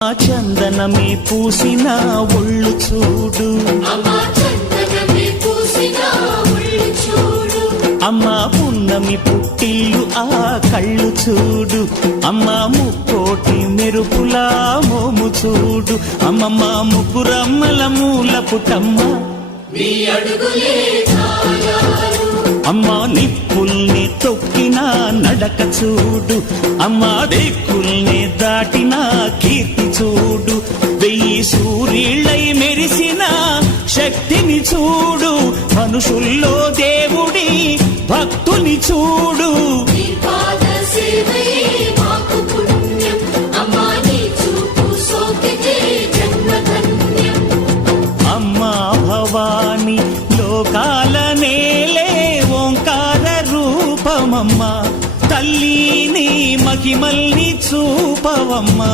చందనమే పూసిన ఒళ్ళు చూడు, అమ్మ పున్నమి పుట్టిల్లు ఆ కళ్ళు చూడు, అమ్మ ముక్కోటి మెరుపులా మోము చూడు, అమ్మమ్మ ముగ్గురమ్మల మూల పుట్టమ్మ అమ్మ నిప్పుల్ని తొక్కిన నడక చూడు, అమ్మ దిక్కుల్ని దాటిన కీర్తి చూడు, 1000 సూర్యుళ్ళై మెరిసిన శక్తిని చూడు, మనుషుల్లో దేవుడి భక్తుని చూడు. అమ్మా భవాని లోకాల నేలే ఓంకార రూపమమ్మా, తల్లిని మహిమల్ని చూపవమ్మా.